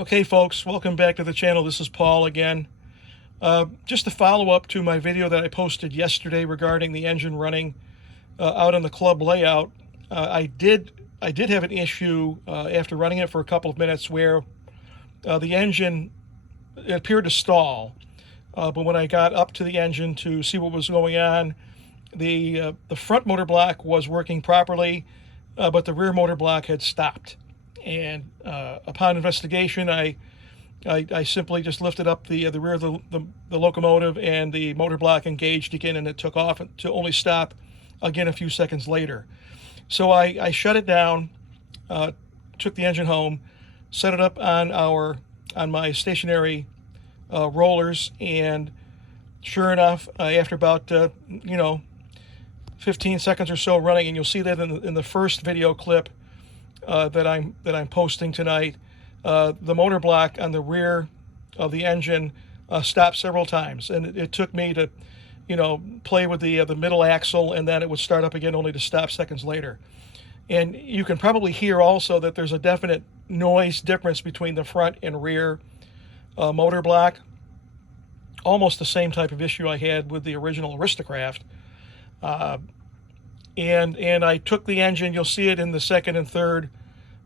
Okay folks, welcome back to the channel. This is Paul again. Just a follow-up to my video that I posted yesterday regarding the engine running out on the club layout. I did have an issue after running it for a couple of minutes where the engine appeared to stall. But when I got up to the engine to see what was going on, the front motor block was working properly, but the rear motor block had stopped. And upon investigation, I simply just lifted up the rear of the locomotive, and the motor block engaged again, and it took off to only stop again a few seconds later. So I shut it down, took the engine home, set it up on my stationary rollers, and sure enough, after about 15 seconds or so running, and you'll see that in the first video clip that I'm posting tonight, the motor block on the rear of the engine stopped several times, and it took me to play with the middle axle, and then it would start up again only to stop seconds later. And you can probably hear also that there's a definite noise difference between the front and rear motor block. Almost the same type of issue I had with the original Aristocraft. And I took the engine. You'll see it in the second and third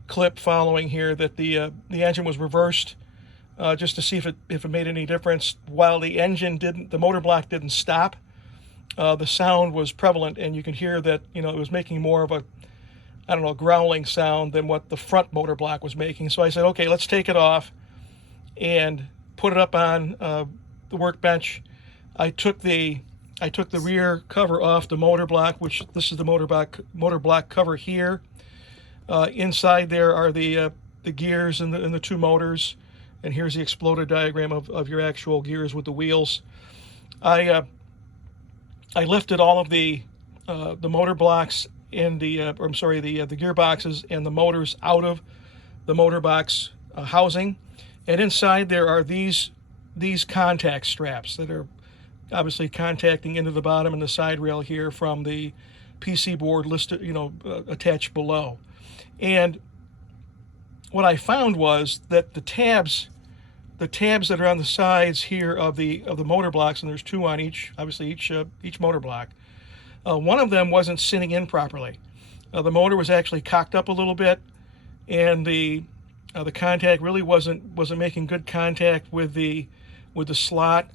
clip following here that the engine was reversed just to see if it made any difference. While the motor block didn't stop, the sound was prevalent, and you could hear that it was making more of a growling sound than what the front motor block was making. So I said, okay, let's take it off and put it up on the workbench. I took the rear cover off the motor block, which this is the motor block cover here. Inside there are the gears and the two motors, and here's the exploder diagram of your actual gears with the wheels. I lifted all of the motor blocks and the gearboxes and the motors out of the motor box housing, and inside there are these contact straps that are obviously contacting into the bottom and the side rail here from the PC board listed, attached below. And what I found was that the tabs that are on the sides here of the motor blocks, and there's two on each motor block, one of them wasn't sitting in properly. The motor was actually cocked up a little bit, and the contact really wasn't making good contact with the slot.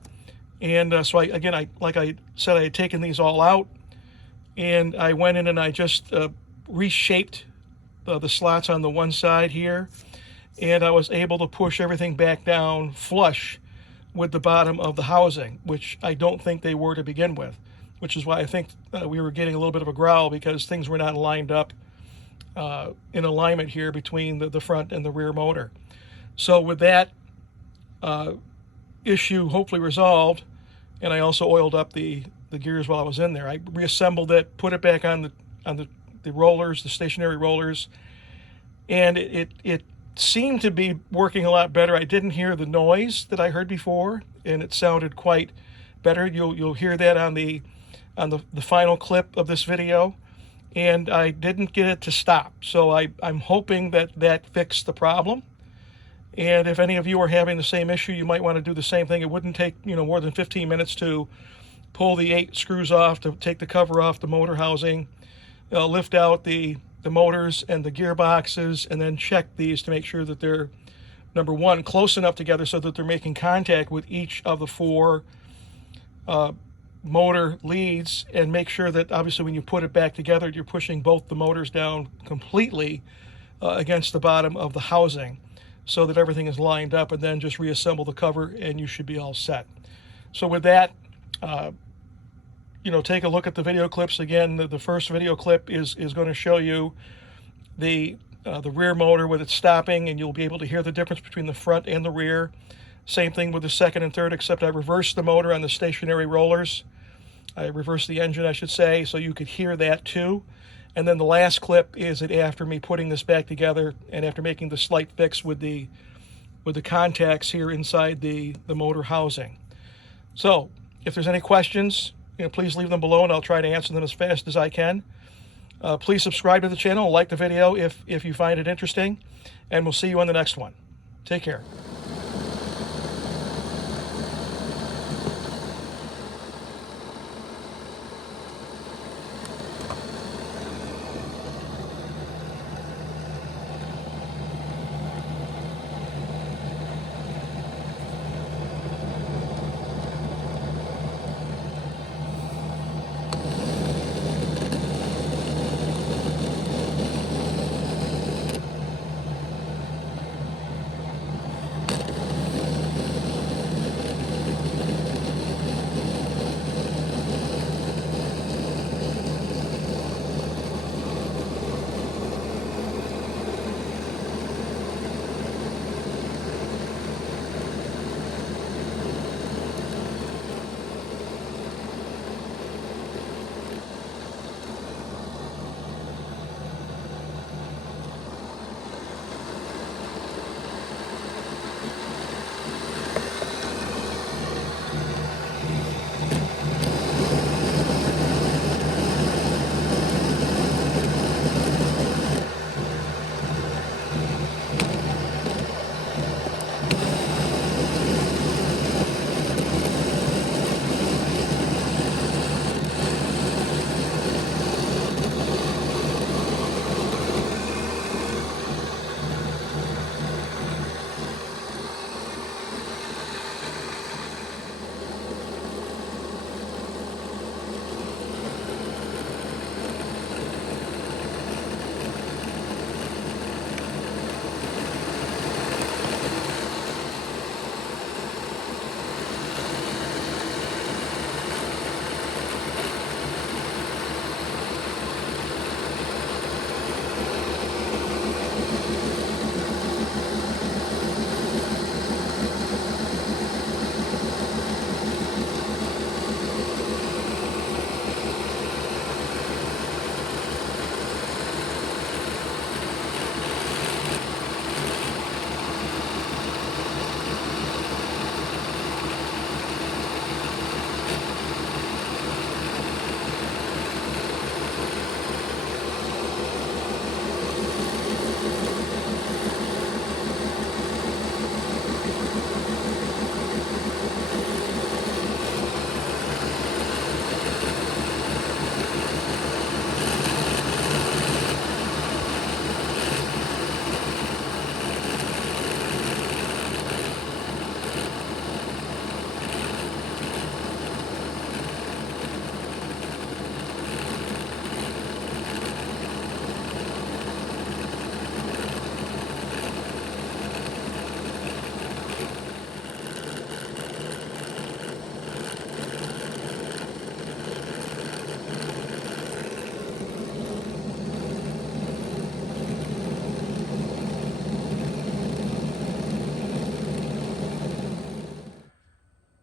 And so like I said, I had taken these all out, and I went in and I just reshaped the slots on the one side here, and I was able to push everything back down flush with the bottom of the housing, which I don't think they were to begin with, which is why I think we were getting a little bit of a growl, because things were not lined up in alignment here between the front and the rear motor. So with that issue hopefully resolved, and I also oiled up the gears while I was in there, I reassembled it, put it back on the rollers, the stationary rollers, and it seemed to be working a lot better. I didn't hear the noise that I heard before, and it sounded quite better. You'll hear that on the final clip of this video. And I didn't get it to stop, so I'm hoping that fixed the problem. And if any of you are having the same issue, you might want to do the same thing. It wouldn't take more than 15 minutes to pull the 8 screws off, to take the cover off the motor housing, lift out the motors and the gearboxes, and then check these to make sure that they're, number one, close enough together so that they're making contact with each of the 4 motor leads, and make sure that obviously when you put it back together, you're pushing both the motors down completely against the bottom of the housing, so that everything is lined up, and then just reassemble the cover and you should be all set. So with that, take a look at the video clips again. The first video clip is going to show you the rear motor with it stopping, and you'll be able to hear the difference between the front and the rear. Same thing with the second and third, except I reversed the motor on the stationary rollers. I reversed the engine, I should say, so you could hear that too. And then the last clip is it after me putting this back together, and after making the slight fix with the contacts here inside the motor housing. So if there's any questions, please leave them below, and I'll try to answer them as fast as I can. Please subscribe to the channel, like the video if you find it interesting, and we'll see you on the next one. Take care.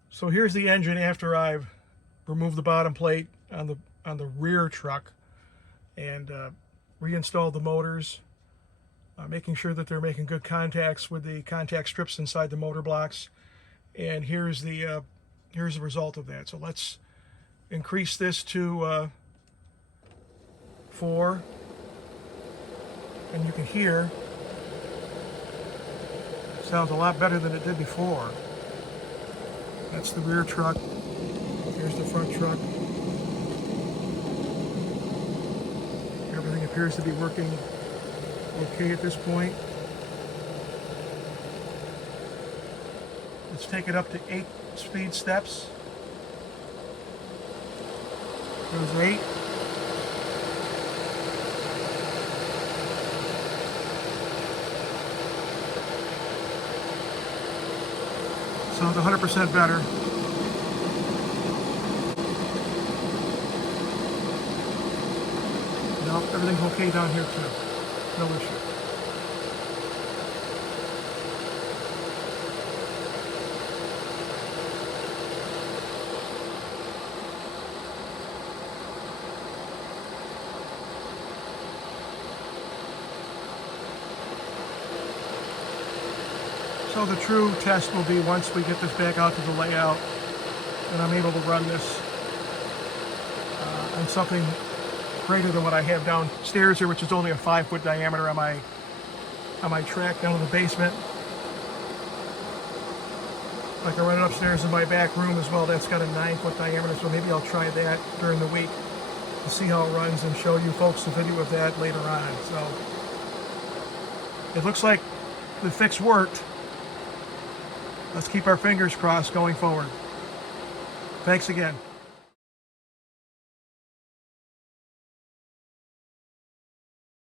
So here's the engine after I've removed the bottom plate on the rear truck and reinstalled the motors, making sure that they're making good contacts with the contact strips inside the motor blocks. And here's the result of that. So let's increase this to 4, and you can hear it sounds a lot better than it did before. That's the rear truck. Here's the front truck. Everything appears to be working okay at this point. Let's take it up to 8 speed steps. There's 8. Sounds 100% better. Nope, everything's okay down here too. No issue. So the true test will be once we get this back out to the layout and I'm able to run this on something greater than what I have downstairs here, which is only a 5-foot diameter on my track down in the basement. I can run it upstairs in my back room as well. That's got a 9-foot diameter, so maybe I'll try that during the week to see how it runs and show you folks the video of that later on. So it looks like the fix worked. Let's keep our fingers crossed going forward. Thanks again.